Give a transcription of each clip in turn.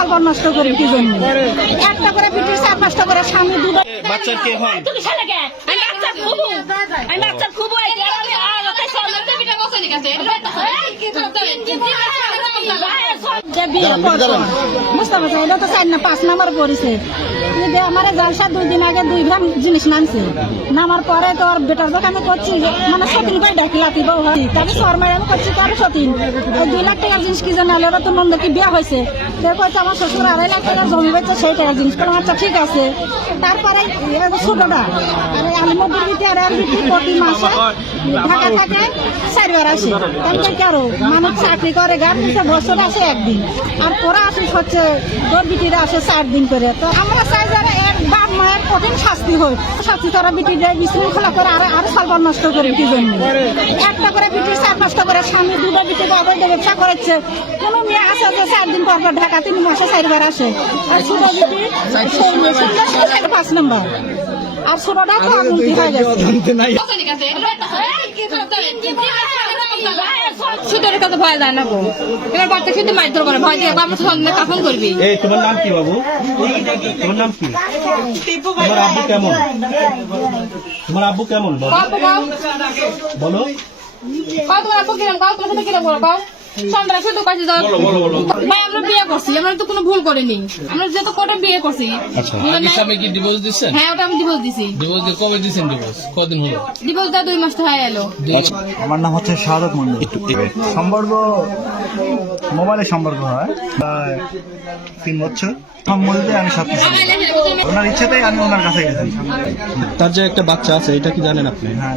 সর্বর নষ্ট করে কি জন্য একটা করে পিটির 4-5টা করে স্বামী দুটো বাচ্চার কে হয় তো 4-5 নাম্বার পড়েছে আমার জালসা 2 দিন আগে 2 গ্রাম জিনিস নামছে নামার পরে তো ওর বেটার দোকানে করছি মানে সতীন ভাই ডাকিলাতি বউ হয় তাহলে শর্মায় আমি করছি কারো সতীন 2 লাখ টাকার জিনিস কি জানালে ওরা তো নন্দ কি বিয়ে হয়েছে কইছে আমার শ্বশুর 2.5 লাখ টাকা জমি বেচে সেই টাকার জিনিস করলাম আচ্ছা ঠিক আছে তারপরে ছোটটা আলিমপুর দিতে আর প্রতি মাসে ঢাকা থাকে 4 বার আসে তাই কারো মানুষ চাকরি করে গান দিতে বছর আসে একদিন আর ওরা আসে হচ্ছে তোর বিটিরা আসে 4 দিন করে তো আমরা চাই যারা এক বাপ মায়ের কঠিন শাস্তি হয় শাস্তি তারা বিটিরা বিশৃঙ্খলা করে আরো সর্বর নষ্ট করে কি জন্য একটা করে বিটির 4-5টা করে স্বামী দুটো বিটিকে অবৈধ ব্যবসা করেছে কোনো মেয়ে আসে যে 4 দিন পর পর ঢাকা 3 মাসে 4 বার আসে আর ছোট বিটি 5 নম্বর আর ছোটটা তো আগুনতি হয়ে গেছে সুদের কথা ভয় যায় না বউ এবার বাচ্চা শুধু মারধর করে ভয় দিয়ে আমার সামনে কাফন করবি এই তোমার নাম কি বাবু তোমার নাম কি তোমার আব্বু কেমন তোমার আব্বু কেমন বলো তোমার আপু কিরম কাউ তোমার সাথে কিরম বলো কাউ সন্ধ্যা শুধু কাছে ভাই আমরা বিয়ে করছি আমরা তো কোনো ভুল করিনি আমরা যেহেতু কোর্টে বিয়ে করছি স্বামী কি ডিভোর্স দিচ্ছেন? হ্যাঁ ওটা আমি ডিভোর্স দিছি ডিভোর্স দিয়ে কবে দিচ্ছেন? ডিভোর্স কদিন হলো? ডিভোর্স দেওয়া 2 মাস তো হয়ে এলো। আমার নাম হচ্ছে শাহাদাত মন্ডল। সম্পর্ক মোবাইলে সম্পর্ক হয় 3 বছর বলতে আমি সব কিছু ওনার ইচ্ছাতেই আমি ওনার কাছে গেছি। তার যে একটা বাচ্চা আছে এটা কি জানেন আপনি? হ্যাঁ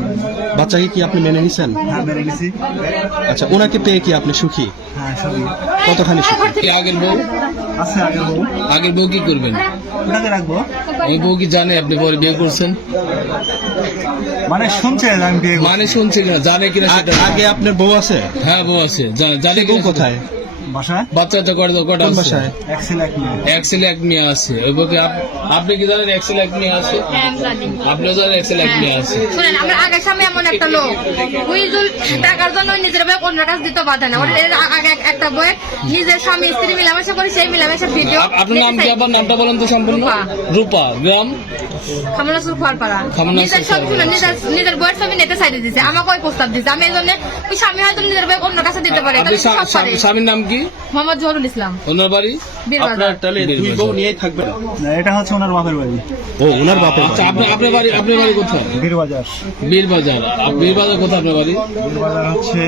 বাচ্চাকে কি আপনি মেনে নিছেন? হ্যাঁ মেনে গেছি। আচ্ছা ওনাকে পেয়ে কি আপনি সুখী? হ্যাঁ সবই কতখানি সুখী? কি আগের বউ? আছে আগের বউ, আগের বউ কি করবেন? ওনাকে রাখবো। এই বউ কি জানে আপনি পরে বিয়ে করছেন? মানে শুনছে যে আমি বিয়ে করছি। মানে শুনছে কিনা জানে কিনা সেটা না। আগে আপনার বউ আছে? হ্যাঁ বউ আছে জানে বউ কিনা কোথায়? বাসায় বাচ্চা তো কটা কোন আছে? বাসায়? এক ছেলে এক মেয়ে। এক ছেলে এক মেয়ে আছে। ওই বউকে আপনি কি জানেন এক ছেলে এক মেয়ে আছে? হ্যাঁ আমি জানি। আপনিও জানেন এক ছেলে এক মেয়ে আছে? শুনেন আমরা আগের সামনে এমন একটা লোক উইজুল টাকার জন্য নিজের ভাই অন্য কাজ দিতে পারে না ওর আগে একটা বই নিজের স্বামী স্ত্রী মিলামেশা করে সেই মিলামেশা ভিডিও আপনার নাম কি? আবার নামটা বলেন তো সম্পূর্ণ। রূপা। রূপা। গ্রাম? খামনাসুর খোয়ারপাড়া। খামনাসুর নিজের সব শুনে নিজের বইয়ের ছবি নেটে সাইডে দিছে আমাকে ওই প্রস্তাব দিছে আমি এই জন্য ওই স্বামী হয়তো নিজের বই অন্য কাছে দিতে পারে আপনি তাহলে সব পারে। স্বামীর নাম কি? মোহাম্মদ জহুরুল ইসলাম ওনার বাড়ি? বীরবাজার। আপনার তাহলে 2 বউ নিয়েই থাকবেন? না, এটা হচ্ছে ওনার বাপের বাড়ি ও ওনার বাপের আচ্ছা বাড়ি। আপনার বাড়ি কোথায়? বীরবাজার। বীরবাজার। বীরবাজার কোথায় আপনার বাড়ি? বীরবাজার হচ্ছে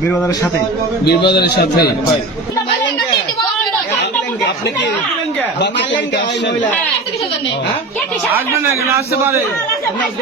বীরবাজারের সাথে। বীরবাজারের সাথে। আপনি কি বাচ্চাকে নিতে আসছেন? আসবেন না কেন? আসতে পারে। হ্যাঁ